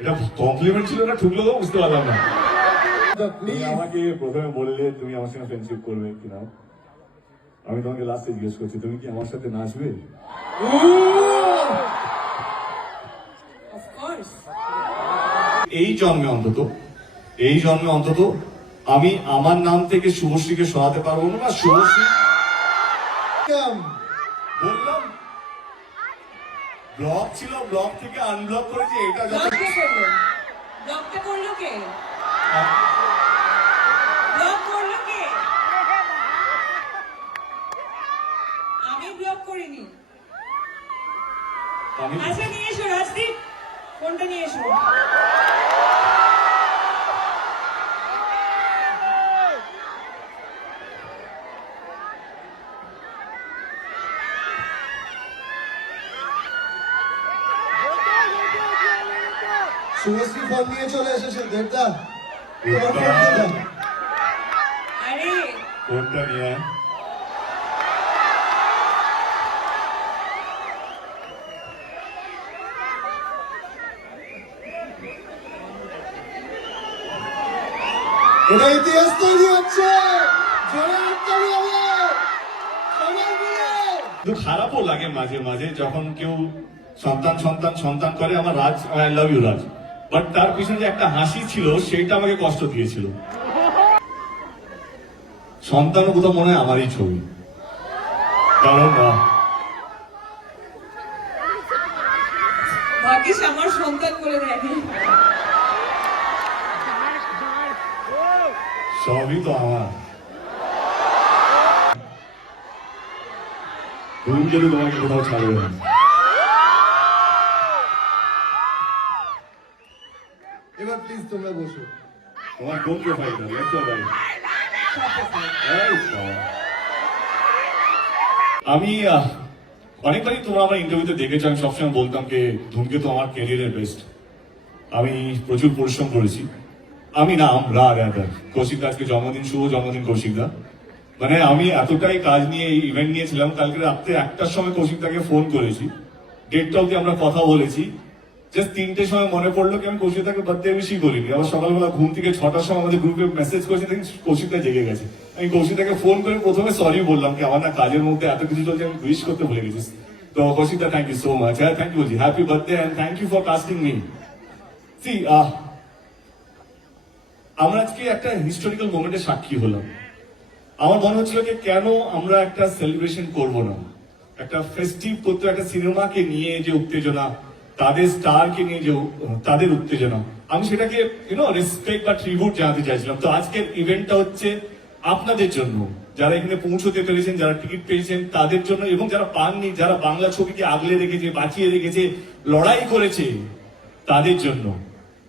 এটা কমপ্লিমেন্ট ছিল না ঠুকলো বুঝতে পারলাম না। তুমি আমাকে প্রথমে বললে তুমি আমার সঙ্গে ফ্রেন্ডশিপ করবে কিনা, আমি তোমাকে লাস্টে জিজ্ঞেস করছি তুমি কি আমার সাথে নাচবে? এই জন্মে অন্তত আমি আমার নাম থেকে শুভশ্রীকে সরাতে পারবো না। শুভশ্রী বললাম ব্লক ছিল, ব্লক থেকে আনব্লক করেছি। এটা ব্লকটা করলো কে? ব্লক করলো কে? আমি ব্লক করিনি। আচ্ছা নিয়ে এসো রাজদীপ, ফোনটা নিয়ে এসো। শুভশ্রী ফোন নিয়ে চলে এসেছে। দেবদা আরে ফোনটা নিয়ে এটা ইতিহাস তৈরি হচ্ছে। খারাপও লাগে মাঝে মাঝে যখন কেউ সন্তান করে। আমার Raj, I love you Raj, but তার পিছনে যে একটা হাসি ছিল সেটা আমাকে কষ্ট দিয়েছিল। সন্তানও কোথাও মনে হয় আমারই ছবি, কারণ ভাগ্যিস আমার সন্তান বলে দেয়নি। সবই তো আমার। তুমি যদি তোমাকে কোথাও ছাড়বে না। এবার প্লিজ তোমরা বসো। তোমার কোন প্রোফাইল আমি অনেকবারই তোমরা আমার ইন্টারভিউতে দেখেছো, আমি সবসময় বলতাম যে ধূমকেতু আমার ক্যারিয়ারের বেস্ট। আমি প্রচুর পরিশ্রম করেছি। আমরা কৌশিকদা আজকে জন্মদিন, শুভ জন্মদিন কৌশিকদা। মানে আমি এতটাই কাজ নিয়ে এই ইভেন্ট নিয়েছিলাম, কালকে রাত্রে 1টার সময় কৌশিকদাকে ফোন করেছি, 1:30 অব্দি আমরা কথা বলেছি। জাস্ট 3টের সময় মনে পড়লো কি আমি কৌশিকদাকে বার্থডে উইশই করিনি। আবার সকালবেলা ঘুম থেকে 6টার সময় আমাদের গ্রুপে মেসেজ করেছি, দেখি কৌশিকদা জেগে গেছে। আমি কৌশিকদাকে ফোন করে প্রথমে সরি বললাম কি আমার না কাজের মধ্যে এত কিছু চলছে, আমি উইশ করতে ভুলে গেছিস। তো কৌশিকদা থ্যাংক ইউ সো মাচ। হ্যাঁ থ্যাংক ইউ বলছি, happy birthday and thank you for casting me. See আমরা আজকে একটা হিস্টোরিক্যাল মোমেন্টের সাক্ষী হলাম। আমার মনে হচ্ছিল যে কেন আমরা একটা সেলিব্রেশন করব না, একটা ফেস্টিভ করতে, একটা সিনেমাকে নিয়ে যে উত্তেজনা, তাদের স্টারকে নিয়ে যে তাদের উত্তেজনা, আমি সেটাকে রেসপেক্ট বা ট্রিবিউট জানাতে চাইছিলাম। তো আজকের ইভেন্টটা হচ্ছে আপনাদের জন্য, যারা এখানে পৌঁছতে পেরেছেন, যারা টিকিট পেয়েছেন তাদের জন্য, এবং যারা পাননি, যারা বাংলা ছবিকে আগলে রেখেছে, বাঁচিয়ে রেখেছে, লড়াই করেছে তাদের জন্য।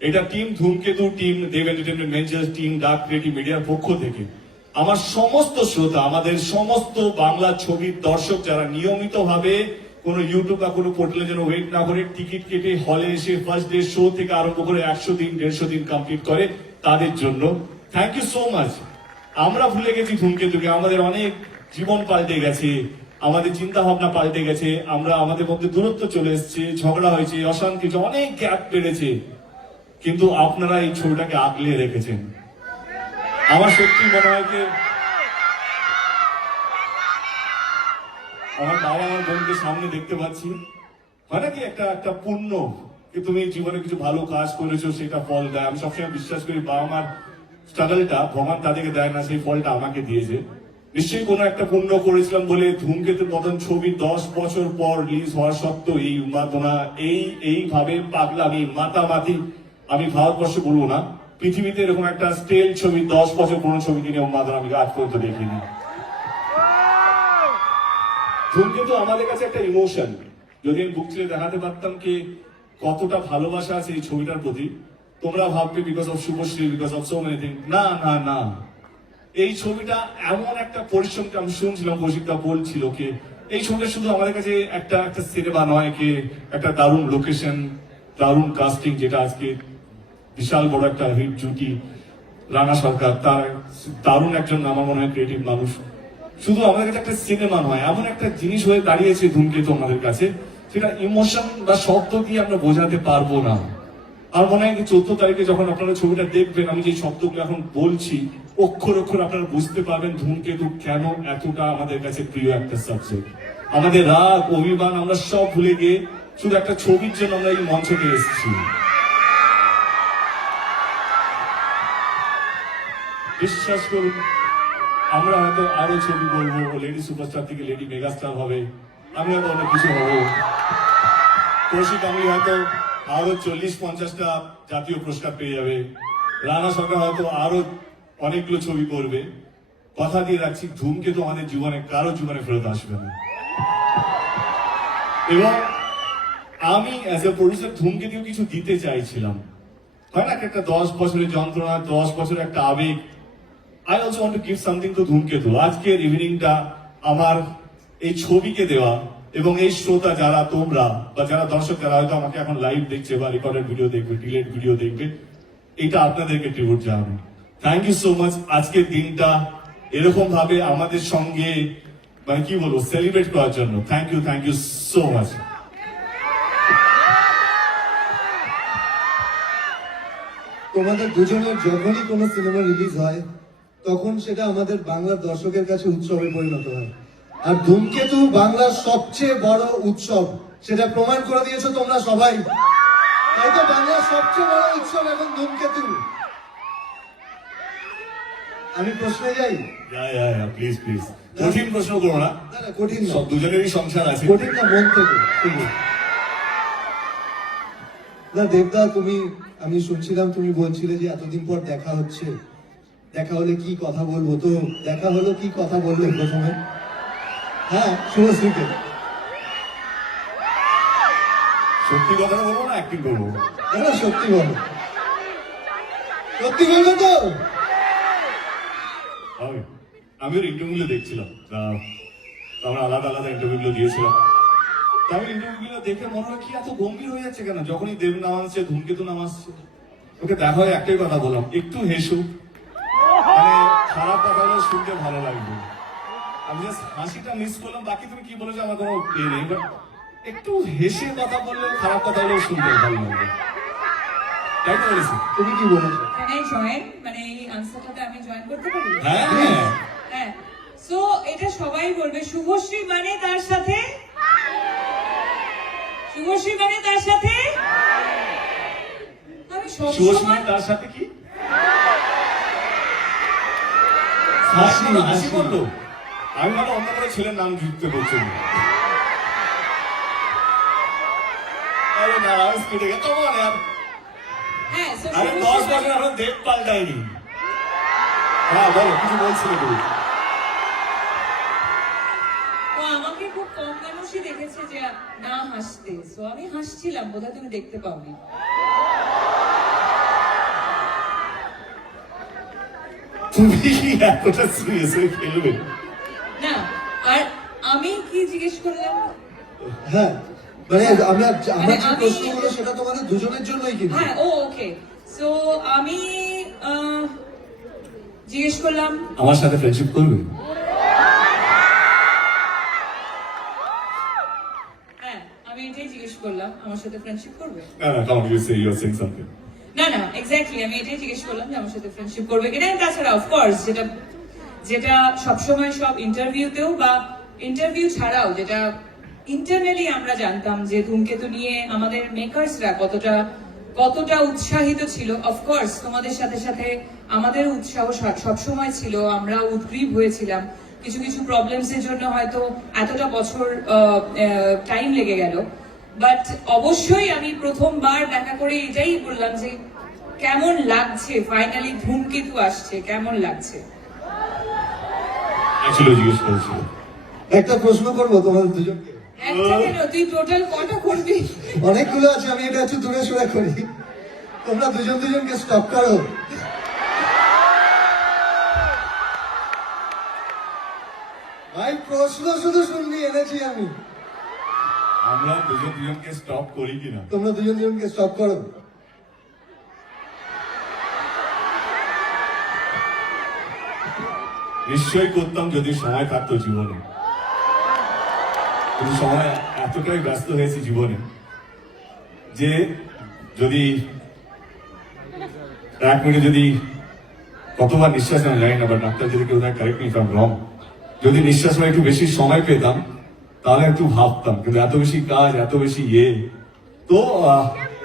এটা team Dhumketu, team Dev entertainment ventures, team dark creative মিডিয়ার পক্ষ থেকে আমার সমস্ত শ্রোতা, আমাদের সমস্ত বাংলা ছবির দর্শক যারা নিয়মিত ভাবে কোনো ইউটিউব বা কোনো পোর্টালে যেন ওয়েট না করে টিকিট কেটে হলে এসে ফার্স্ট ডে শো থেকে আরম্ভ করে 100 দিন 150 দিন কমপ্লিট করে, তাদের জন্য থ্যাংক ইউ সো মাচ। আমরা ভুলে গেছি ধূমকেতুকে, আমাদের অনেক জীবন পাল্টে গেছে, আমাদের চিন্তা ভাবনা পাল্টে গেছে, আমরা আমাদের মধ্যে দূরত্ব চলে এসছে, ঝগড়া হয়েছে, অশান্তি, অনেক গ্যাপ বেড়েছে, কিন্তু আপনারা এই ছবিটাকে আগলে রেখেছেন। আমার সত্যি মনে হয় যে আমার বাবা আমার বোনকে সামনে দেখতে পাচ্ছি, হয় নাকি একটা পুণ্য যে তুমি জীবনে কিছু ভালো কাজ করেছো, সেটা ফল দেয়। আমি সবসময় বিশ্বাস করি বাবা মার স্ট্রাগলটা ভগবান তাদেরকে দেয় না, সেই ফলটা আমাকে দিয়েছে। নিশ্চয়ই কোনো একটা পুণ্য করেছিলাম বলে ধূমকেতুর মতন ছবি 10 বছর পর রিলিজ হওয়ার সত্ত্বেও এই উন্মাদনা, এইভাবে পাগলামি, মাতামাতি, আমি ভারতবর্ষে বলবো না, পৃথিবীতে এরকম একটা স্টেল ছবি 10 বছর পুরনো ছবিকে নিয়ে উন্মাদনা আমি আজ পর্যন্ত দেখিনি। ধূমকেতু আমাদের কাছে একটা ইমোশন। যদি আমি বুক ছেড়ে দেখাতে পারতাম কি কতটা ভালোবাসা আছে এই ছবিটার প্রতি, তোমরা ভাববে because of Subhashree, because of so many thing. না না না, এই ছবিটা এমন একটা পরিশ্রমকে আমি শুনছিলাম, কৌশিকদা বলছিল কি এই ছবিটা শুধু আমাদের কাছে একটা সিনেমা নয়, কি একটা দারুণ লোকেশন, দারুণ কাস্টিং, যেটা আজকে বিশাল বড় একটা হিট জুটি, রানা সরকার, তার দারুণ একজন আমার মনে হয় ক্রিয়েটিভ মানুষ। শুধু আমাদের কাছে একটা সিনেমা নয়, এমন একটা জিনিস হয়ে দাঁড়িয়েছে ধূমকেতু আমাদের কাছে, সেটা ইমোশন বা শব্দ দিয়ে আমরা বোঝাতে পারবো না। আর মনে হয় 14 তারিখে যখন আপনারা ছবিটা দেখবেন, আমি যে শব্দগুলো এখন বলছি অক্ষর অক্ষর আপনারা বুঝতে পারবেন ধূমকেতু কেন এতটা আমাদের কাছে প্রিয় একটা সাবজেক্ট। আমাদের রাগ, অভিমান আমরা সব ভুলে গিয়ে শুধু একটা ছবির জন্য আমরা এই মঞ্চে এসেছি। বিশ্বাস করুন, আমরা হয়তো আরো ছবি বলবো, লেডি সুপারস্টার থেকে লেডি মেগাস্টার হবে, আমি হয়তো অনেক কিছু হবো, কৌশিক গাঙ্গুলি হয়তো আরো 40-50টা জাতীয় পুরস্কার পেয়ে যাবে, রানা সরকার হয়তো আরো অনেকগুলো ছবি করবে। কথা দিয়ে রাখছি, ধূমকেতু আমাদের জীবনে কারো জীবনে ফেরত আসবে না। এবং আমি অ্যাজ এ প্রডিউসার ধূমকেতু কিছু দিতে চাইছিলাম, হয় না একটা 10 বছরের যন্ত্রণা, 10 বছরের একটা আবেগ। I also want to give something to ধূমকেতু। আজকের ইভিনিংটা আমার এই ছবিকে দেওয়া, এবং এই শ্রোতা যারা তোমরা বা যারা দর্শক যারা হয়তো আমাকে এখন লাইভ দেখছে বা রেকর্ডেড ভিডিও দেখবে, ডিলেট ভিডিও দেখবে, এটা আপনাদেরকে ট্রিবিউট জানানো। Thank you so much. আজকের দিনটা এরকম ভাবে আমাদের সঙ্গে মানে কি বলবো সেলিব্রেট করার জন্য থ্যাংক ইউ সো মাচ। তোমাদের দুজনের যখনই কোনো সিনেমা রিলিজ হয় তখন সেটা আমাদের বাংলার দর্শকের কাছে উৎসবে পরিণত হয়। আর ধূমকেতু বাংলার সবচেয়ে বড় উৎসব, সেটা প্রমাণ করে দিয়েছো তোমরা সবাই। তাই তো বাংলার সবচেয়ে বড় উৎসব এখন ধূমকেতু। আমি প্রশ্নে যাই। প্লিজ প্লিজ, কঠিন প্রশ্ন করো না, না না, কঠিন না, সব দুজনেরই সংসার আছে। কঠিন না, মন থেকে শুধু। না দেবদা, আমি শুনছিলাম তুমি বলছিলে যে এতদিন পর দেখা হচ্ছে, দেখা হলে কি কথা বলবো, তো দেখা হলো, কি কথা বললে প্রথমে? হ্যাঁ, শুভশ্রীকে। সত্যি কথা বলবো না অ্যাক্টিং করবো? না সত্যি বলো, সত্যি বলবো তো। আমি ওর ইন্টারভিউগুলো দেখছিলাম, আমরা আলাদা আলাদা ইন্টারভিউগুলো দিয়েছিলাম। আমি ইন্টারভিউগুলো দেখে মনে হয় কি এত গম্ভীর হয়ে যাচ্ছে কেন, যখনই দেব নাম আসছে, ধূমকেতু নাম আসছে, ওকে দেখা হয় একটাই কথা বললাম, একটু হেসু, মানে খারাপ কথাগুলো শুনতে ভালো লাগবে। আমি জাস্ট হাসিটা মিস করলাম, বাকি তুমি কি বলেছো আমার কোনো ইয়ে নেই, বাট একটু হেসে কথা বললে খারাপ কথাগুলো শুনতে ভালো লাগবে। তাই তো বলেছি? তুমি কি বলেছো? Can I join? মানে এই আনসারটাতে আমি জয়েন করতে পারি? হ্যাঁ হ্যাঁ। সো এটা সবাই বলবে, শুভশ্রী মানে তার সাথে, শুভশ্রী মানে তার সাথে, আমি শুভশ্রী সবসময় তার সাথে কি হাসি করলো। আমি মানে অন্য কোনো ছেলের নাম যুক্ত করছি না। আরে না, কেটে গেছে তোমার यार। হ্যাঁ, so আরে 10 বছর এখন দেব পাল্টায়নি। হ্যাঁ বলো, কিছু বলছিলে তুমি? ও আমাকে খুব কম মানুষই দেখেছে যে না হাসতে, সো আমি হাসছিলাম, বোধহয় তুমি দেখতে পাওনি। তুমি কি এতটা সিরিয়াস হয়ে খেলবে? না, আর আমি কি জিজ্ঞেস করলাম? হ্যাঁ, মানে আমার যে আমি- প্রশ্নগুলো সেটা তোমাদের দুজনের জন্যই কিন্তু। হ্যাঁ, ও ওকে। সো আমি জিজ্ঞেস করলাম আমার সাথে ফ্রেন্ডশিপ করবে? হ্যাঁ, আমি এটাই জিজ্ঞেস করলাম, আমার সাথে ফ্রেন্ডশিপ করবে? না না, come you are saying something. না না, এক্স্যাক্টলি আমি এটাই জিজ্ঞেস করলাম যে আমার সাথে ফ্রেন্ডশিপ করবে কিনা। তাছাড়া অফকোর্স যেটা সবসময় সব ইন্টারভিউতেও বা ইন্টারভিউ ছাড়াও যেটা ইন্টারনালি আমরা জানতাম যে ধূমকেতু নিয়ে আমাদের মেকার্সরা কতটা উৎসাহিত ছিল। অফকোর্স তোমাদের সাথে সাথে আমাদের উৎসাহ সবসময় ছিল, আমরা উদ্গ্রীব হয়েছিলাম। কিছু কিছু প্রবলেমস এর জন্য হয়তো এতটা বছর টাইম লেগে গেল, বাট অবশ্যই আমি প্রথমবার দেখা করে এটাই বললাম যে কেমন লাগছে, ফাইনালি ধূমকেতু আসছে, কেমন লাগছে। অ্যাকচুয়ালি জিজ্ঞেস করেছিল। একটা প্রশ্ন করবো তোমাদের দুজনকে। একটা কেন, তুই টোটাল কটা করবি? অনেকগুলো আছে, আমি এটা একটু দূরে সরে করি, তোমরা দুজনকে স্টপ করো। ভাই প্রশ্ন শুধু শুনবি এনেছি আমি। আমরা দুজন দুজনকে স্টপ করি কিনা? তোমরা দুজন দুজনকে স্টপ করো। নিশ্চয়ই করতাম যদি সময় থাকতো জীবনে, কিন্তু সময় এতটাই ব্যস্ত হয়েছে জীবনে যে যদি 1 মিনিটে যদি কতবার নিঃশ্বাস আমি জানি না, বাট ডাক্তার যদি কেউ কারেক্ট মি ফ্রম রং, যদি নিঃশ্বাস নেওয়ার একটু বেশি সময় পেতাম তাহলে একটু ভাবতাম, কিন্তু এত বেশি কাজ, এত বেশি তো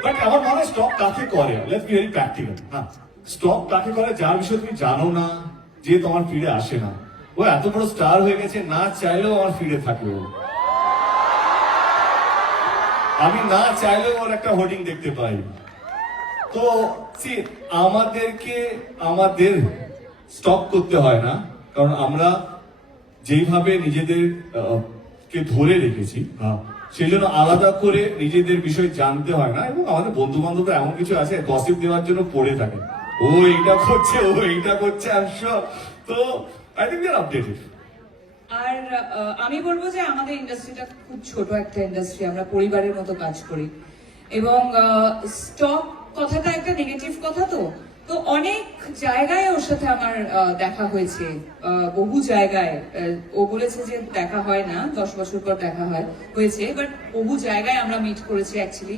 বাট আমার মনে হয় স্টপ কাকে করে, লেটস বি ভেরি প্র্যাকটিক্যাল। হ্যাঁ, স্টপ কাকে করে যার বিষয়ে তুমি জানো না, যে তোমার ফিরে আসে না। ও এত বড় স্টার হয়ে গেছে, না চাইলেও আমার ফিরে থাকবে ও। আমি না চাইলেও ওর একটা হোর্ডিং দেখতে পাই। তো আমাদেরকে আমাদের স্টপ করতে হয় না, কারণ আমরা যেইভাবে নিজেদের কে ধরে রেখেছি, সেই জন্য আলাদা করে নিজেদের বিষয় জানতে হয় না। এবং আমাদের বন্ধু বান্ধবরা এমন কিছু আছে গসিপ দেওয়ার জন্য পড়ে থাকে, ও এইটা করছে, ও এইটা করছে, তো I think they are updated. আর আমি বলবো যে আমাদের ইন্ডাস্ট্রিটা খুব ছোট একটা ইন্ডাস্ট্রি, আমরা পরিবারের মতো কাজ করি, এবং স্টক কথাটা একটা নেগেটিভ কথা। তো অনেক জায়গায় ওর সাথে আমার দেখা হয়েছে, বহু জায়গায়। ও বলেছে যে দেখা হয় না, 10 বছর পর দেখা হয়েছে, বাট বহু জায়গায় আমরা মিট করেছি অ্যাকচুয়ালি।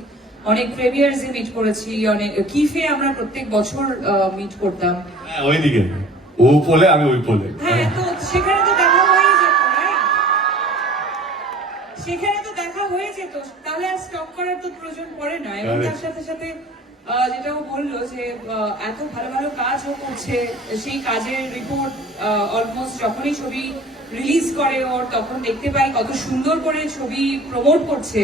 অনেক প্রিমিয়ার্সে মিট করেছি, অনেক কিফে আমরা প্রত্যেক বছর মিট করতাম। ওইদিকে ও পোলে, আমি ওই পোলে। হ্যাঁ, তো সেখানে তো দেখা হয়ে যেত, right? সেখানে তো দেখা হয়ে যেত, তাহলে আর স্টপ করার তো প্রয়োজন পড়ে না। এবং তার সাথে সাথে যেটা ও বললো যে এত ভালো ভালো কাজ ও করছে, সেই কাজের রিপোর্ট অলমোস্ট যখনই ছবি রিলিজ করে ওর, তখন দেখতে পাই কত সুন্দর করে ছবি প্রমোট করছে।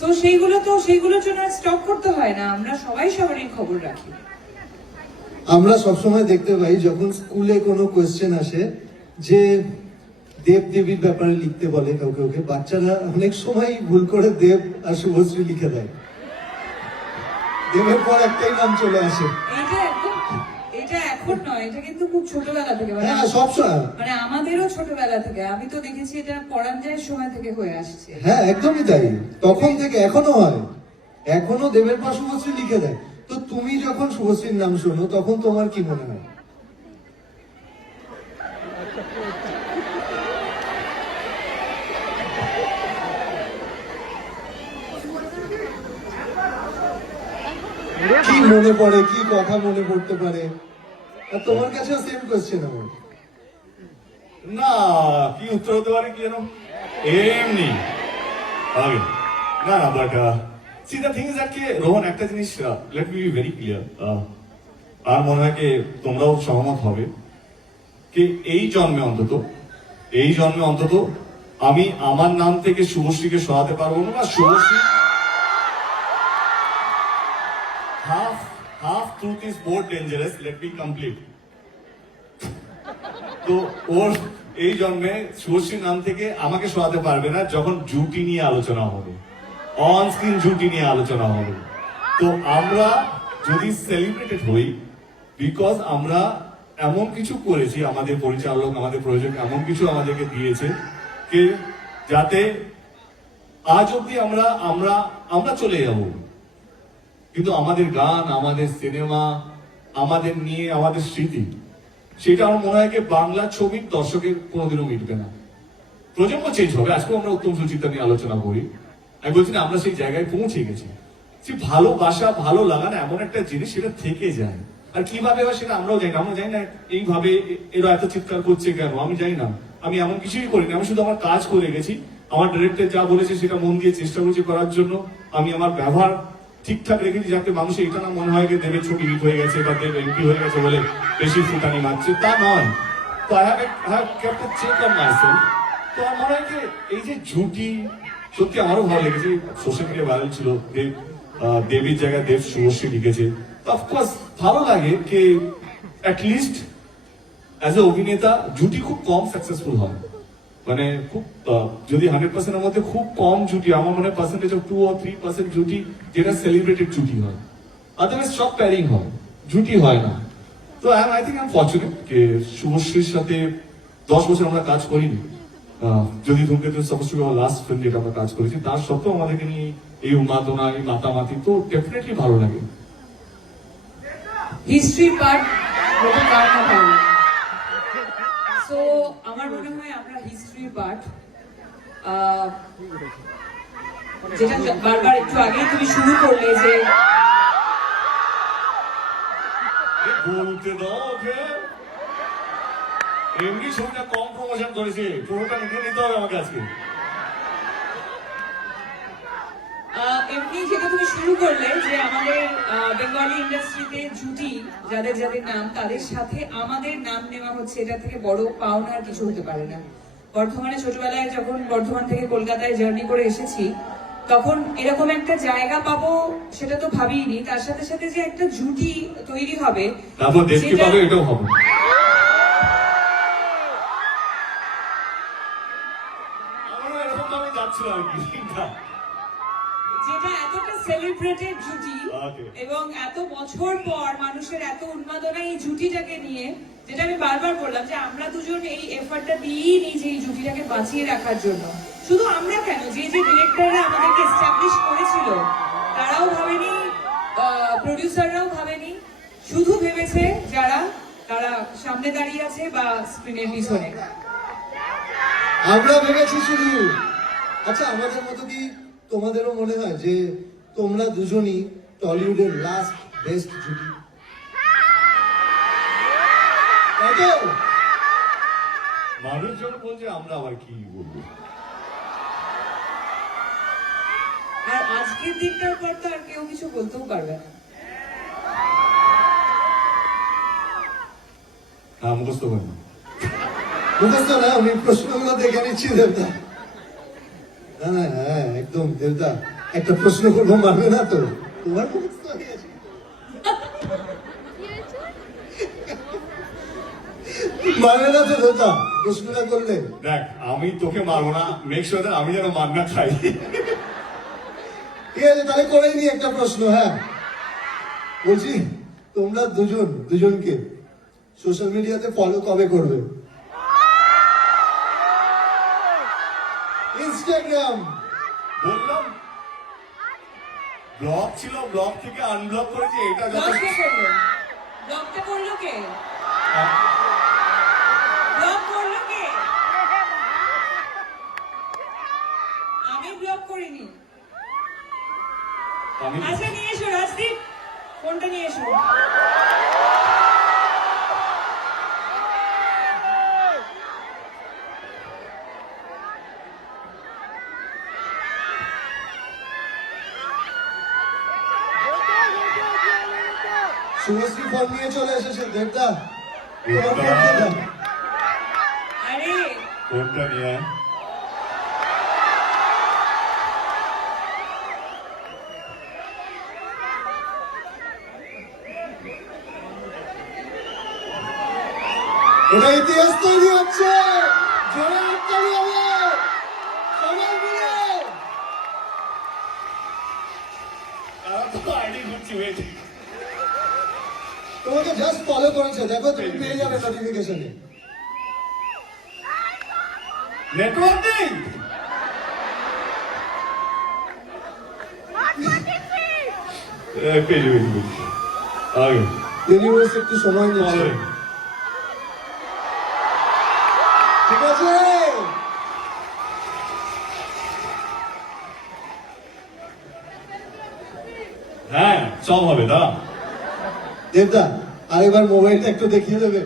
তো সেইগুলোর জন্য স্টপ করতে হয় না, আমরা সবাই সবারই খবর রাখি। আমরা সবসময় দেখতে পাই যখন স্কুলে কোনো কোয়েশ্চেন আসে যে দেব দেবীর ব্যাপারে লিখতে বলে কাউকে, বাচ্চারা অনেক সময় ভুল করে দেব আর শুভশ্রী লিখে দেয়, দেবের পর একটাই নাম চলে আসে। এটা এখন নয়, এটা কিন্তু খুব ছোটবেলা থেকে, হ্যাঁ, সবসময়, মানে আমাদেরও ছোটবেলা থেকে। আমি তো দেখেছি এটা পরাঞ্জয়ের সময় থেকে হয়ে আসছে। হ্যাঁ, একদমই তাই, তখন থেকে এখনো হয়, এখনো দেবের পর শুভশ্রী লিখে দেয়। তো তুমি যখন শুভশ্রীর নাম শোনো তখন তোমার কি মনে হয়? কি মনে পড়ে, কি কথা মনে পড়তে পারে? আর তোমার কাছে সেম কোয়েশ্চেন আমার। না, কি উত্তর হতে পারে, কি জানো, এমনি না, but see the thing is that Rohan, একটা জিনিস let me be very clear, আর মনে হয় কি তোমরাও সহমত হবে কি এই জন্মে অন্তত আমি আমার নাম থেকে শুভশ্রীকে সরাতে পারবো না, বা Subhashree half truth is more dangerous, let me complete. তো ওর এই জন্মে শুভশ্রীর নাম থেকে আমাকে সরাতে পারবে না যখন জুটি নিয়ে আলোচনা হবে, অন স্ক্রিন জুটি নিয়ে আলোচনা হবে। তো আমরা যদি সেলিব্রেটেড হই, বিকজ আমরা এমন কিছু করেছি, আমাদের পরিচালক, আমাদের প্রযোজক এমন কিছু আমাদেরকে দিয়েছে যে যাতে আজ অব্দি আমরা চলে যাব, কিন্তু আমাদের গান, আমাদের সিনেমা, আমাদের নিয়ে আমাদের স্মৃতি, সেটা আমার মনে হয় বাংলা ছবির দর্শকের কোনোদিনও মিটবে না। প্রজন্ম চেঞ্জ হবে, আজকে আমরা উত্তম সুচিন্তা নিয়ে আলোচনা করি, আমি বলছি না আমরা সেই জায়গায় পৌঁছে গেছি। সেই ভালোবাসা, ভালো লাগা না এমন একটা জিনিস, সেটা থেকে যায়। আর কিভাবে হয় সেটা আমরাও জানি না, আমরা জানি না এইভাবে এরা এত চিৎকার করছে কেন, আমি জানি না। আমি এমন কিছুই করিনি, আমি শুধু আমার কাজ করে গেছি, আমার ডিরেক্টর যা বলেছে সেটা মন দিয়ে চেষ্টা করেছি করার জন্য। আমি আমার ব্যবহার ঠিকঠাক রেখেছি যাতে মানুষের এটা না মনে হয় যে দেবের ছবি হিট হয়ে গেছে বা দেব এমপি হয়ে গেছে বলে বেশি ফুটানি মারছে, তা নয়। তো I have kept a check on myself. তো আমার মনে হয় যে এই যে জুটি, সত্যি আমারও ভালো লেগেছে, সোশ্যাল মিডিয়া ভাইরাল ছিল, দেবীর জায়গায় দেব শুভশ্রী লিখেছে। তো অফকোর্স ভালো লাগে যে অ্যাটলিস্ট অ্যাজ এ অভিনেতা জুটি খুব কম সাকসেসফুল হয়, মানে খুব যদি 100%-এর মধ্যে খুব কম জুটি, আমার মনে হয় পার্সেন্টেজ অফ 2 or 3% জুটি যেটা সেলিব্রেটেড জুটি হয়, আদারওয়াইজ সব প্যারিং হয়, জুটি হয় না। তো I think I am fortunate যে শুভশ্রীর সাথে 10 বছর আমরা কাজ করিনি, যদি ধূমকেতু সাপোজ টু বি আমার লাস্ট ফিল্ম যেটা আমরা কাজ করেছি, তার সত্ত্বেও আমাদেরকে নিয়ে এই উন্মাদনা, এই মাতামাতি তো ডেফিনেটলি ভালো লাগে। হিস্ট্রি পার্ট নতুন কার না ভালো। সো আমার মনে হয় আমরা হিস্ট্রি পার্ট, যেটা বারবার একটু আগেই তুমি শুরু করলে যে বলতে দাও ওকে, এমনি ছবিটা কম প্রমোশন করেছে, পুরোটা নিতে নিতে হবে আমাকে আজকে। এমনি যেটা তুমি শুরু করলে যে আমাদের বেঙ্গলি ইন্ডাস্ট্রিতে জুটি যাদের যাদের নাম, তাদের সাথে আমাদের নাম নেওয়া হচ্ছে, এটা থেকে বড় পাওনা আর কিছু হতে পারে না। বর্ধমানে ছোটবেলায় যখন বর্ধমান থেকে কলকাতায় জার্নি করে এসেছি, তখন এরকম একটা জায়গা পাবো সেটা তো ভাবিনি। তার সাথে সাথে যে একটা জুটি তৈরি হবে, তারপর দেখতে সেটা- পাবে, এটাও হবে। আমারও এরকম ভাবে যাচ্ছিল আর কি। যেটা এতটা সেলিব্রেটেড জুটি Okay. এবং এত বছর পর মানুষের এত উন্মাদনা এই জুটিটাকে নিয়ে, যেটা আমি বারবার বললাম যে আমরা দুজন এই এফর্টটা দিয়েই নিই যে এই জুটিটাকে বাঁচিয়ে রাখার জন্য। শুধু আমরা কেন, যে যে ডিরেক্টররা আমাদেরকে এস্টাবলিশ করেছিল তারাও ভাবেনি, প্রডিউসাররাও ভাবেনি, শুধু ভেবেছে যারা তারা সামনে দাঁড়িয়ে আছে বা স্ক্রিনের পিছনে। আমরা ভেবেছি শুধু। আচ্ছা, আমাদের মতো কি তোমাদেরও মনে হয় যে তোমরা দুজনই টলিউডের লাস্ট বেস্ট জুটি? তাই তো? মানুষজন বলছে, আমরা আবার কি বলবো। আর আজকের দিনটার পর তো আর কেউ কিছু বলতেও পারবে না। হ্যাঁ, মুখস্থ করে না। মুখস্থ না, আমি প্রশ্নগুলো দেখে নিচ্ছি দেবদা। না না, হ্যাঁ একদম দেবদা, একটা প্রশ্ন করবো, মানবে না তো? তোমার মুখস্থ হয়ে গেছে। মানবে না তো দেবদা প্রশ্নটা করলে? দেখ, আমি তোকে মারবো না, মেক শিওর দ্যাট আমি যেন মার না খাই। ঠিক আছে, তাহলে করেই নি একটা প্রশ্ন। হ্যাঁ, বলছি তোমরা দুজনকে সোশ্যাল মিডিয়াতে ফলো কবে করবে? ইনস্টাগ্রাম। বললাম ব্লগ ছিল, ব্লগ থেকে আনব্লক করেছি, এটা যত ব্লগটা করলো, ব্লগটা করলো কে? ব্লগ করলো কে? আমি ব্লগ করিনি। আমি আচ্ছা, নিয়ে এসো রাজদীপ, ফোনটা নিয়ে এসো। শুভশ্রী ফোন নিয়ে চলে এসেছে দেবদা। তোমার ফোন কোথায়? আরে ফোনটা নিয়ে আয়। এটা ইতিহাস তৈরি হচ্ছে। জোরে হাততালি হবে সবাই মিলে। তারা তো আইডি ঘুরছি, wait। তোমাকে জাস্ট ফলো করেছে, দেখো তুমি পেয়ে যাবে নোটিফিকেশনে। নেটওয়ার্ক নেই। পেয়ে যাবে, আগে ইউনিভার্স একটু সময় নিচ্ছে। ঠিক আছে, হ্যাঁ সব হবে, দাঁড়া। দেবদা আরেকবার মোবাইলটা একটু দেখিয়ে দেবে?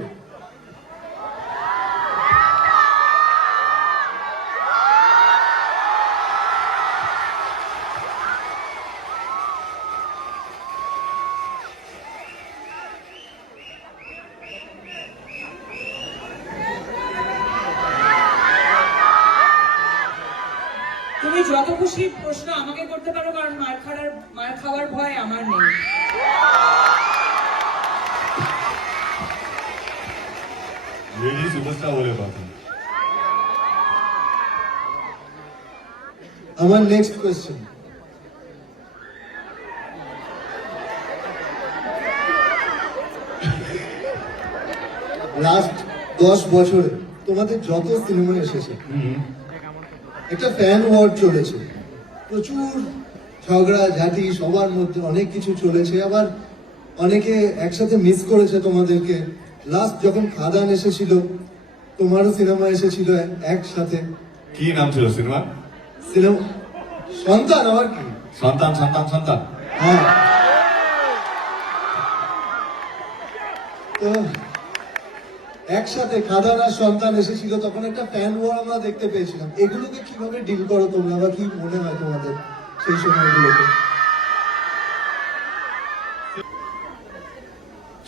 তুমি যত খুশি প্রশ্ন আমাকে করতে পারো, কারণ মার খাওয়ার ভয় আমার নেই। রেডি সুপারস্টার বলে কথা। আমার নেক্সট কোয়েশ্চেন, লাস্ট 10 বছরে তোমাদের যত সিনেমা এসেছে একটা ফ্যান ওয়ার চলেছে, প্রচুর ঝগড়া ঝাঁটি, সবার মধ্যে অনেক কিছু চলেছে, আবার অনেকে একসাথে মিস করেছে তোমাদেরকে। লাস্ট যখন খাদান এসেছিল, তোমারও সিনেমা এসেছিল একসাথে। কি নাম ছিল সিনেমা? সিনেমা সন্তান, আবার কি? সন্তান সন্তান সন্তান। হ্যাঁ, তো একসাথে খাদান আর সন্তান এসেছিল, তখন একটা ফ্যান ওয়ার আমরা দেখতে পেয়েছিলাম। এগুলোকে কিভাবে ডিল করো তোমরা, বা কি মনে হয় তোমাদের সেই সময়গুলোকে?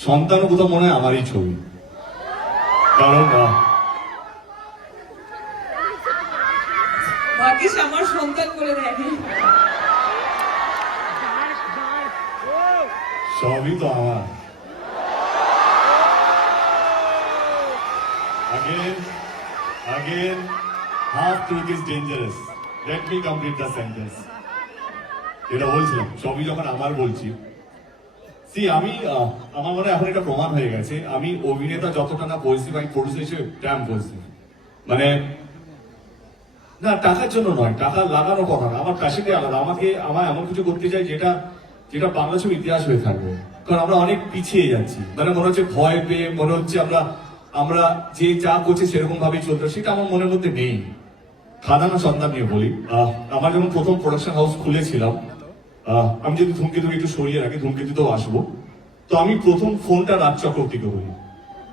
সন্তানও কোথাও মনে হয় আমারই ছবি, কারণ ভাগ্যিস আমার সন্তান বলে দেয়নি। সবই তো আমার। Again, half truth is dangerous. Let me complete the sentence. এটা বলছিলাম, সবই যখন আমার বলছি। আমি আমার মনে হয় এখন এটা প্রমাণ হয়ে গেছে, আমি অভিনেতা যতটা না বলছি বা প্রডিউসার হিসেবে ড্যাম বলছি। মানে না, টাকার জন্য নয়, টাকা লাগানোর কথা না, আমার প্যাশনটাই আলাদা। আমার এমন কিছু করতে চাই যেটা যেটা বাংলা ছবির ইতিহাস হয়ে থাকবে। কারণ আমরা অনেক পিছিয়ে যাচ্ছি, মানে মনে হচ্ছে ভয় পেয়ে, মনে হচ্ছে আমরা যে যা করছি সেরকম ভাবেই চলতে, সেটা আমার মনের মধ্যে নেই। খাদানা সন্তান নিয়ে বলি, আমার যখন প্রথম প্রোডাকশন হাউস খুলেছিলাম, আমি যদি ধূমকেতু একটু সরিয়ে রাখি, ধূমকেতুতেও আসবো, তো আমি প্রথম ফোনটা রাজ চক্রবর্তীকে বলি।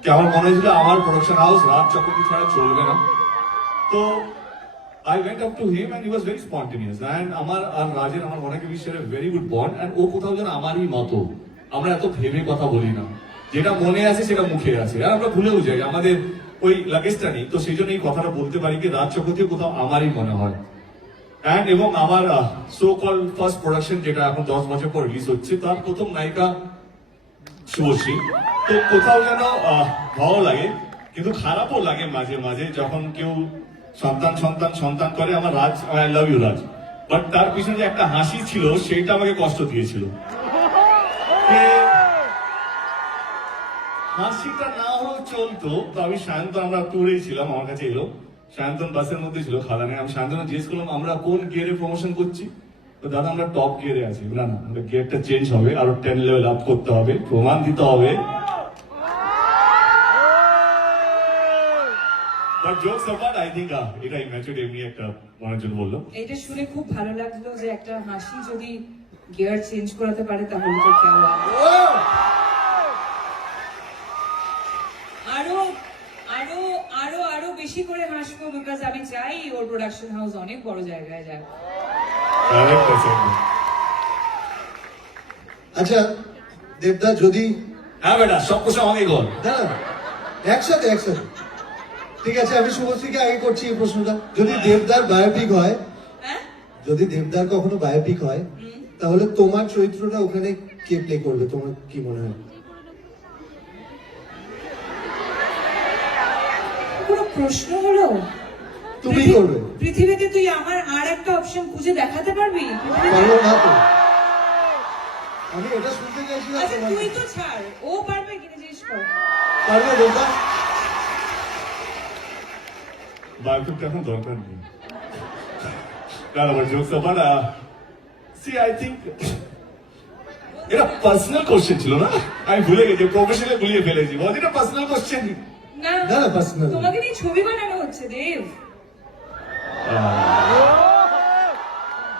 কি আমার মনে হয়েছিল আমার প্রোডাকশন হাউস রাজ চক্রবর্তী ছাড়া চলবে না। তো I went up to him and he was very spontaneous. And আমার আর রাজের আমার মনে হয় share a very good bond, and ও কোথাও যেন আমারই মতো। আমরা এত ভেবে কথা বলি না, যেটা মনে আছে সেটা মুখে আছে, আর আমরা ভুলেও যাই, আমাদের ওই লাগেজটা নেই। তো সেই জন্য এই কথাটা বলতে পারি কি রাজ চক্রবর্তী কোথাও আমারই মনে হয়। অ্যান্ড এবং আমার সো কল ফার্স্ট প্রোডাকশন, যেটা এখন 10 বছর পর রিলিজ হচ্ছে, তার প্রথম নায়িকা শুভশ্রী। তো কোথাও যেন ভালো লাগে, কিন্তু খারাপও লাগে মাঝে মাঝে যখন কেউ সন্তান সন্তান সন্তান করে। আমার Raj, I love you Raj, but তার পিছনে যে একটা হাসি ছিল সেইটা আমাকে কষ্ট দিয়েছিল। হাসিটা না হলেও চলতো। তো আমি সায়ন্তন, আমরা ট্যুরেই ছিলাম, আমার কাছে এলো সায়ন্তন, বাসের মধ্যে ছিল খাদানে। আমি সায়ন্তন জিজ্ঞেস করলাম আমরা কোন গিয়ারে প্রমোশন করছি। তো দাদা আমরা টপ গিয়ারে আছি। না না, আমাদের গিয়ারটা চেঞ্জ হবে, আরো 10 লেভেল আপ করতে হবে, প্রমাণ দিতে হবে। But jokes apart, I think এটা ইম্যাচুর এমনি একটা মনের জন্য বললো। এটা শুনে খুব ভালো লাগলো যে একটা হাসি যদি গিয়ার চেঞ্জ করাতে পারে তাহলে তো কেমন। আরো আরো আরো আরো বেশি করে হাসবো, বিকজ আমি চাই ওর প্রোডাকশন হাউস অনেক বড় জায়গায় যাক। আচ্ছা দেবদা, যদি হ্যাঁ বেটা, সব কিছু আমাকে কর। না না, একসাথে একসাথে, ঠিক আছে। আমি শুভশ্রীকে আগে করছি এই প্রশ্নটা। যদি দেবদার বায়োপিক হয়, হ্যাঁ, যদি দেবদার কখনো বায়োপিক হয়, তাহলে তোমার চরিত্রটা ওখানে কে প্লে করবে, তোমার কি মনে হয়? কোনো প্রশ্ন হলো? তুমি করবে। পৃথিবীতে তুই আমার আর একটা অপশন খুঁজে দেখাতে পারবি? পারবো না তো, আমি এটা শুনতে চাইছিলাম। আচ্ছা তুই তো ছাড়, ও পারবে কিনা জিজ্ঞেস কর। পারবে দেবদা? বায়োপিকটা এখন দরকার নেই। না না, jokes apart, see I think এটা পার্সোনাল কোশ্চেন ছিল না, আমি ভুলে গেছি, প্রফেশনাল গুলিয়ে ফেলেছি। বল, এটা পার্সোনাল কোশ্চেন। না না না, পার্সোনাল। তোমাকে নিয়ে ছবি বানানো হচ্ছে দেব।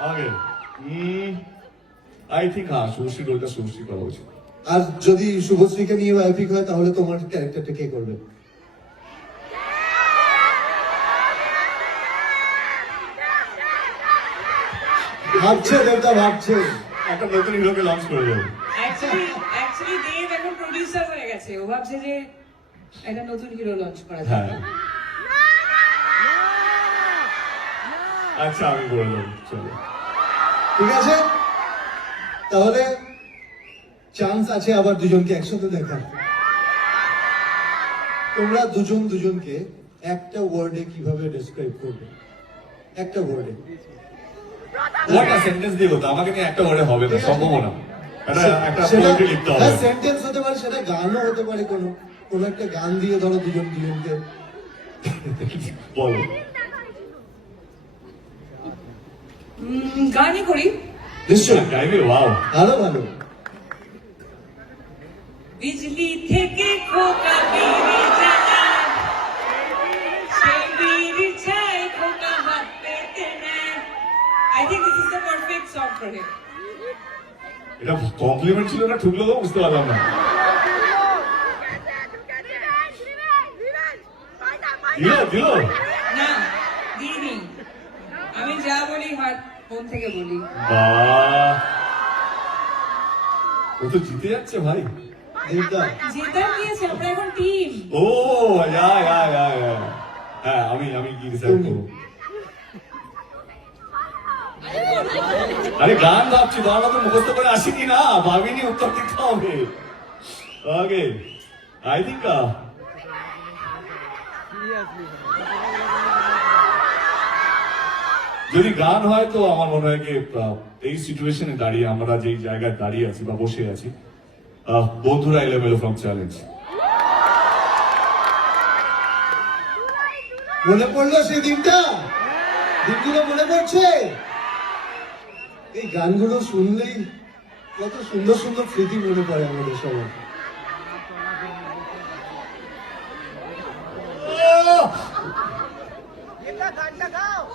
আগে আই থিংক হ্যাঁ, শুভশ্রী রোলটা শুভশ্রী করা উচিত। আর যদি শুভশ্রীকে নিয়ে বায়োপিক হয়, তাহলে তোমার ক্যারেক্টারটা কে করবে? ভাবছে দেবদা, ভাবছে। একটা নতুন হিরোকে লঞ্চ করে দেবো। অ্যাকচুয়ালি দেব এখন প্রোডিউসার হয়ে গেছে, ও ভাবছে যে একটা নতুন হিরো লঞ্চ করা যায়। হ্যাঁ, আচ্ছা আমি করে দেবো, চলো। ঠিক আছে, তাহলে চান্স আছে আবার দুজনকে একসাথে দেখার। তোমরা দুজন দুজনকে একটা ওয়ার্ডে কিভাবে ডেসক্রাইব করবে? একটা ওয়ার্ডে। একটা সেন্টেন্স দিয়ে বলতো, আমাকে নিয়ে একটা ওয়ার্ডে হবে না, সম্ভব না। একটা সেটা পোয়েট্রি লিখতে হবে। সেন্টেন্স হতে পারে, সেটা গানও হতে পারে, কোনো একটা গান দিয়ে ধরো দুজন দুজনকে বলো। গানই করি। নিশ্চয়ই গাইবে? ওয়াও। ভালো ভালো। বিজলি থেকে খোকা বিড়ি জ্বালায়, সেই বিড়ির ছাই খোকা হাত পেতে নেয়। I think this is the perfect song for him. এটা কমপ্লিমেন্ট ছিল না ঠুকলো তো বুঝতে পারলাম না। দিল দিল। না, দিইনি। আমি যা বলি হাত মন থেকে বলি। বাহ, ও তো জিতে যাচ্ছে ভাই। দেবদা জেতা নিয়েছে, আমরা এখন টিম। ও হ্যাঁ, আমি কি ডিসাইড করবো? আরে গান ভাবছি, তোমার মতো মুখস্থ করে আসিনি না, ভাবিনি উত্তর দিতে হবে। ওকে, আই থিঙ্ক যদি গান হয় তো আমার মনে হয় কি এই সিচুয়েশনে দাঁড়িয়ে আমরা যেই জায়গায় দাঁড়িয়ে আছি বা বসে আছি, বন্ধুরা এলোমেলো ফ্রম চ্যালেঞ্জ। মনে পড়লো সেই দিনটা? দিনগুলো মনে পড়ছে? এই গানগুলো শুনলেই কত সুন্দর সুন্দর স্মৃতি মনে পড়ে আমাদের সবার।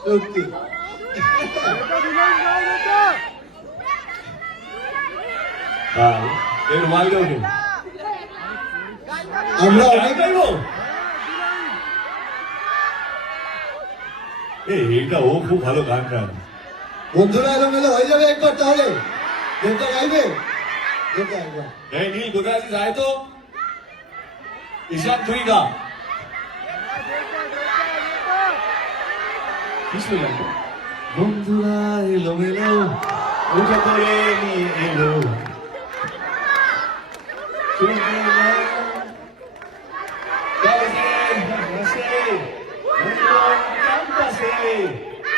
সত্যি এর রুমালটাও নেই। আমরা গান অনেক গাইবো? এইটা ও খুব ভালো গান গান। বন্ধুরা এলোমেলো হয়ে যাবে একবার তাহলে। দেবদা গাইবে? দেবদা একবার। এই নীল কোথায় আছিস, আয় তো। ঈশান তুই গা। কি শুনলাম? বন্ধুরা এলোমেলো উঠে পড়ে নিয়ে এলো,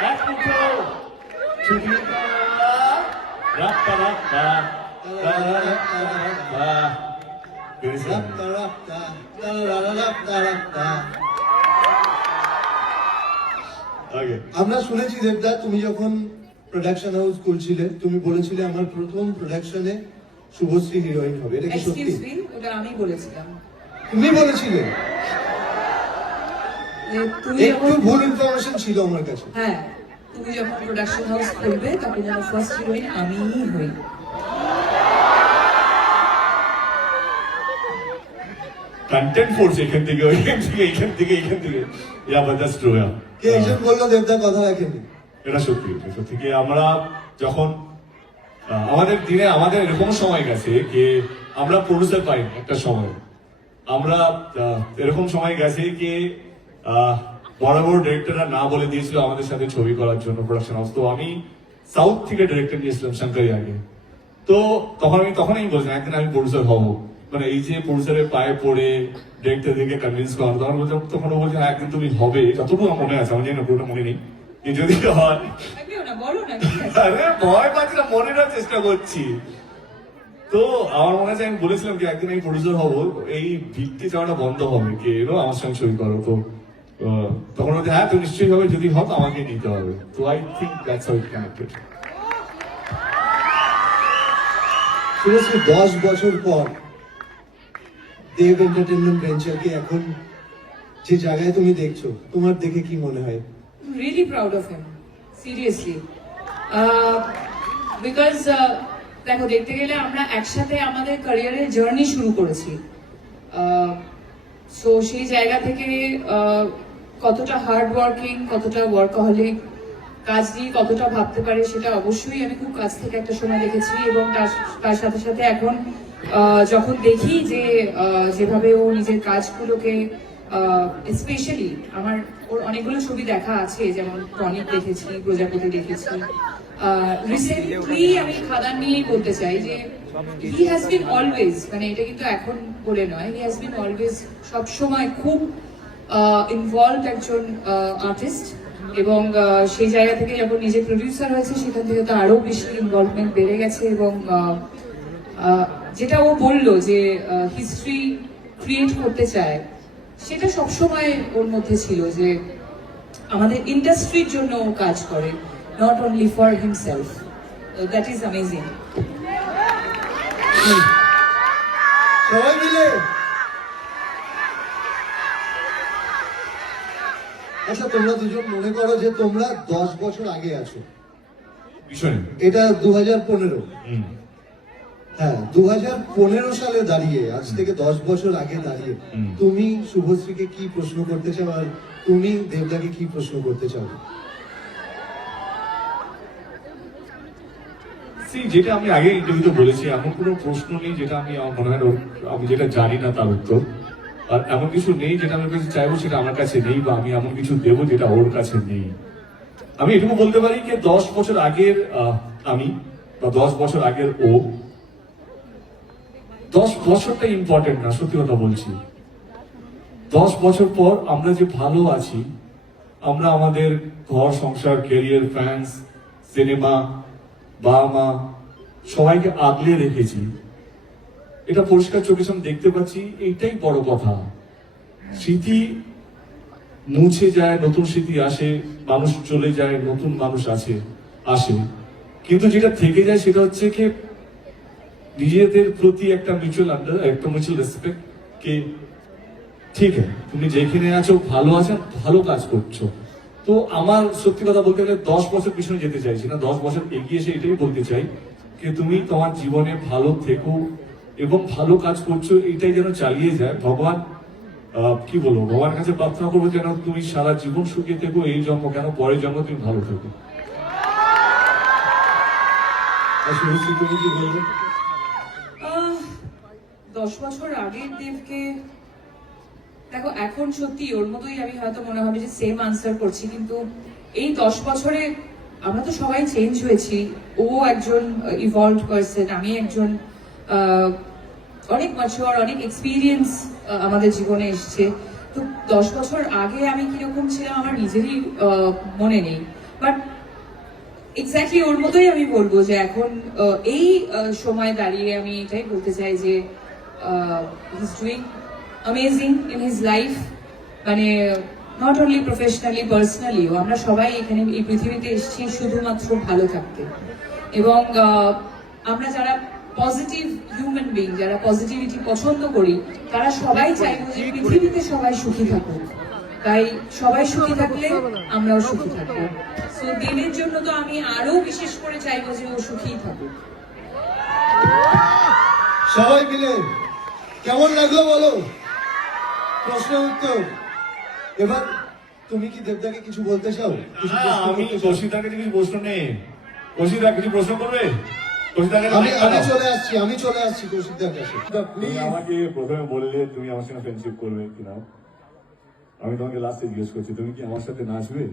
এক মুঠো ছুটি রাপ্পা রাপ্পা রাপ্পা। রাপ্তা রাপ্তা, রাপ্তা রাপ্তা। আগে আমরা শুনেছি দেবদা, তুমি যখন প্রোডাকশন হাউস খুলছিলে তুমি বলেছিলে আমার প্রথম প্রোডাকশনে শুভশ্রী হিরোইন হবে। এটা কি সত্যি? এক্সকিউজ মি, ওটা আমি বলেছিলাম। তুমি বলেছিলে? যে তুমি একটু যখন, ভুল ইনফরমেশন ছিল আমার কাছে। হ্যাঁ, তুমি যখন প্রোডাকশন হাউস খুলবে তখন যেন ফার্স্ট হিরোইন আমিই হই। কন্টেন্ট ফোর্স এখান থেকে ওইখান থেকে এইখান থেকে এইখান থেকে ইয়া বাট দ্যাটস ট্রু। কে একজন বললো দেবদা কথা রাখেনি। এটা সত্যি, এটা সত্যি কি আমরা যখন আমাদের দিনে আমাদের এরকম সময় গেছে কি আমরা প্রডিউসার পাইনি একটা সময়। আমরা এরকম সময় গেছে কি বড় বড় ডিরেক্টররা না বলে দিয়েছিল আমাদের সাথে ছবি করার জন্য প্রোডাকশন হাউস। তো আমি সাউথ থেকে ডিরেক্টর নিয়েছিলাম শঙ্করি আগে। তো তখন আমি বলছিলাম একদিন আমি প্রডিউসার হবো। মানে এই যে প্রডিউসারের পায়ে পড়ে ডিরেক্টর দিকে কনভিন্স করা, তখন ও বলছে একদিন তুমি হবে। যতটুকু আমার মনে আছে, আমার জানি না পুরোটা মনে নেই, যদি হয়। থাকবেও না, বলো না, কি আছে? আরে ভয় পাচ্ছি না, মনে রাখার চেষ্টা করছি। তো আমার মনে আছে আমি বলেছিলাম যে একদিন আমি প্রডিউসার হবো, এই ভিত্তি চাওয়াটা বন্ধ হবে, কে এলো আমার সঙ্গে সই করো। তো তখন বলছে হ্যাঁ তুমি নিশ্চয়ই হবে, যদি হয় তো আমাকে নিতে হবে। তো I think that's how it connected. Subhashree 10 বছর পর দেব এন্টারটেনমেন্ট ভেঞ্চারকে এখন যে জায়গায় তুমি দেখছো, তোমার দেখে কি মনে হয়? I'm really proud of him, seriously. Because দেখো, দেখতে গেলে আমরা একসাথে আমাদের ক্যারিয়ারের জার্নি শুরু করেছি। সো সেই জায়গা থেকে কতটা হার্ড ওয়ার্কিং, কতটা ওয়ার্কাহলিক, কাজ নিয়ে কতটা ভাবতে পারে সেটা অবশ্যই আমি খুব কাছ থেকে একটা সময় দেখেছি। এবং তার সাথে সাথে এখন যখন দেখি যে যেভাবে ও নিজের কাজগুলোকে, স্পেশালি আমার ওর অনেকগুলো ছবি দেখা আছে, যেমন টনিক দেখেছি, প্রজাপতি দেখেছি। রিসেন্টলি আমি খাদান নিয়েই বলতে চাই যে হি হ্যাজ বিন অলওয়েজ, মানে এটা কিন্তু এখন বলে নয়, হি হ্যাজ বিন অলওয়েজ সবসময় খুব ইনভলভ একজন আর্টিস্ট। এবং সেই জায়গা থেকে যখন নিজে প্রডিউসার হয়েছে সেখান থেকে তো আরো বেশি ইনভলভমেন্ট বেড়ে গেছে। এবং যেটা ও বললো যে হিস্ট্রি ক্রিয়েট করতে চায়, সেটা সবসময় ওর মধ্যে ছিল যে আমাদের ইন্ডাস্ট্রির জন্য ও কাজ করে, not only for himself. That is amazing. সবাই মিলে আচ্ছা, তোমরা দুজন মনে করো যে তোমরা 10 বছর আগে আছো, বিষয় এটা 2015। হুম। হ্যাঁ, 2015 সালে দাঁড়িয়ে, আজ থেকে 10 বছর আগে দাঁড়িয়ে হুম। তুমি শুভশ্রীকে কি প্রশ্ন করতে চাও আর তুমি দেবদাকে কি প্রশ্ন করতে চাও? See, যেটা আমি আগে ইন্টারভিউতে বলেছি, এমন কোনো প্রশ্ন নেই যেটা আমি আমার মনে হয় আমি যেটা জানি না তার উত্তর, আর এমন কিছু নেই যেটা আমার কাছে চাইবো সেটা আমার কাছে নেই, বা আমি এমন কিছু দেবো যেটা ওর কাছে নেই। আমি এটুকু বলতে পারি যে 10 বছর আগের আমি বা 10 বছর আগের ও, 10 বছরটা ইম্পর্টেন্ট না, সত্যি কথা বলছি। 10 বছর পর আমরা যে ভালো আছি, আমরা আমাদের ঘর সংসার, ক্যারিয়ার, ফ্যান্স, সিনেমা, বাবা মা সবাইকে আগলে রেখেছি, এটা পরিষ্কার চোখের সামনে দেখতে পাচ্ছি, এইটাই বড় কথা। স্মৃতি মুছে যায়, নতুন স্মৃতি আসে, মানুষ চলে যায়, নতুন মানুষ আসে, কিন্তু যেটা থেকে যায় সেটা হচ্ছে কি নিজেদের প্রতি একটা মিউচুয়াল রেসপেক্ট, কে ঠিক আছে তুমি যেখানে আছো ভালো আছো, ভালো কাজ করছো। তো আমার সত্যি কথা বলতে গেলে 10 বছর পিছনে যেতে চাইছি না, 10 বছর এগিয়ে এসে এটাই বলতে চাই যে তুমি তোমার জীবনে ভালো থেকো এবং ভালো কাজ করছো, এটাই যেন চালিয়ে যায়। ভগবান কি বলবো, ভগবানের কাছে প্রার্থনা করবো যেন তুমি সারা জীবন সুখে থেকো, এই জন্ম কেন পরের জন্ম তুমি ভালো থেকো। আর শুভশ্রী, তুমি কি বলবে? 10 বছর আগের দেবকে দেখো, এখন সত্যি ওর মতোই আমি হয়তো মনে হবে যে সেম আনসার করছি, কিন্তু এই 10 বছরে আমরা তো সবাই চেঞ্জ হয়েছি। ও একজন ইভলভড পারসন, আমি একজন অনেক ম্যাচিওর, অনেক এক্সপিরিয়েন্স আমাদের জীবনে এসছে। তো 10 বছর আগে আমি কিরকম ছিলাম আমার নিজেরই মনে নেই, বাট এক্স্যাক্টলি ওর মতোই আমি বলবো যে এখন এই সময় দাঁড়িয়ে আমি এটাই বলতে চাই যে he is doing amazing in his life, মানে নট অনলি প্রফেশনালি, পার্সোনালিও। আমরা সবাই এখানে এই পৃথিবীতে এসেছি শুধুমাত্র ভালো থাকতে, এবং আমরা যারা পজিটিভ হিউম্যান বিং, যারা পজিটিভিটি পছন্দ করি, তারা সবাই চাইবো যে পৃথিবীতে সবাই সুখী থাকুক। তাই সবাই সুখী থাকলে আমরাও সুখী থাকবো। সো দেবের জন্য তো আমি আরো বিশেষ করে চাইবো যে ও সুখী থাকুক। সবাই মিলে কেমন লাগলো বলো? প্রশ্নের উত্তর। এবার তুমি কি দেবদাকে কিছু বলতে চাও? কিছু প্রশ্ন আমি করতে চাও? কৌশিকদার কাছে কিছু প্রশ্ন নেই। কৌশিকদা কিছু প্রশ্ন করবে? আমি চলে আসছি কৌশিকদার কাছে। তুমি আমাকে প্রথমে বললে তুমি আমার সঙ্গে ফ্রেন্ডশিপ করবে কিনা, আমি তোমাকে লাস্টে জিজ্ঞেস করছি তুমি কি আমার সাথে নাচবে?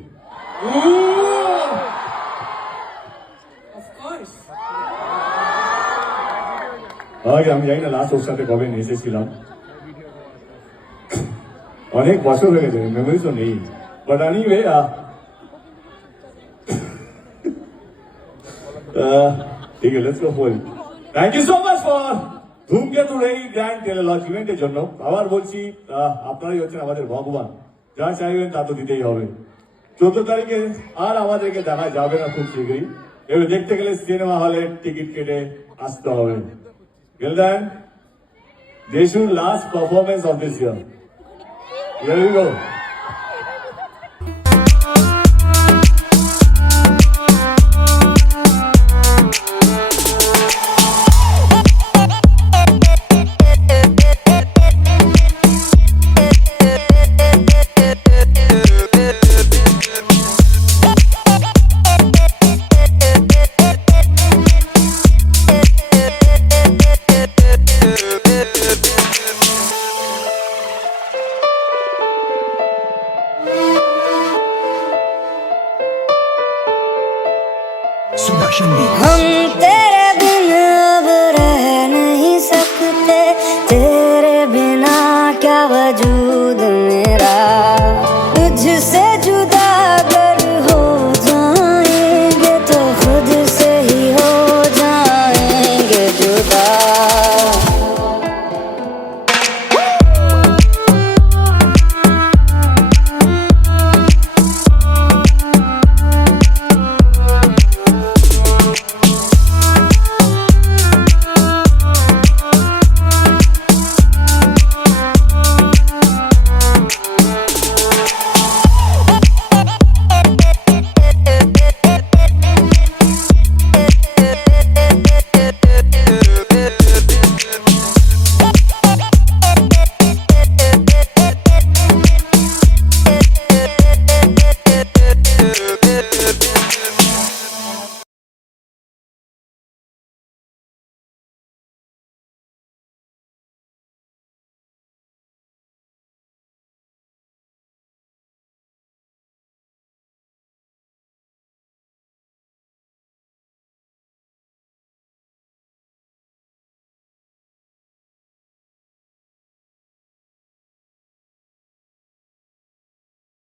Of course. আমি জানি না লাস্ট ওর সাথে কবে নেচেছিলাম, অনেক বছর হয়ে গেছে, মেমোরি তো নেই, বাট এনিওয়ে ঠিক আছে, let's go for it. Thank you so much for ধূমকেতুর এই গ্র্যান্ড টেলিলজ ইভেন্টের জন্য। আবার বলছি, আপনারাই হচ্ছেন আমাদের ভগবান, যা চাইবেন তা তো দিতেই হবে। 14 তারিখে আর আমাদেরকে দেখা যাবে না খুব শীঘ্রই, এবার দেখতে গেলে সিনেমা হলে টিকিট কেটে আসতে হবে। Gildan, this is last performance of this year. Here we go.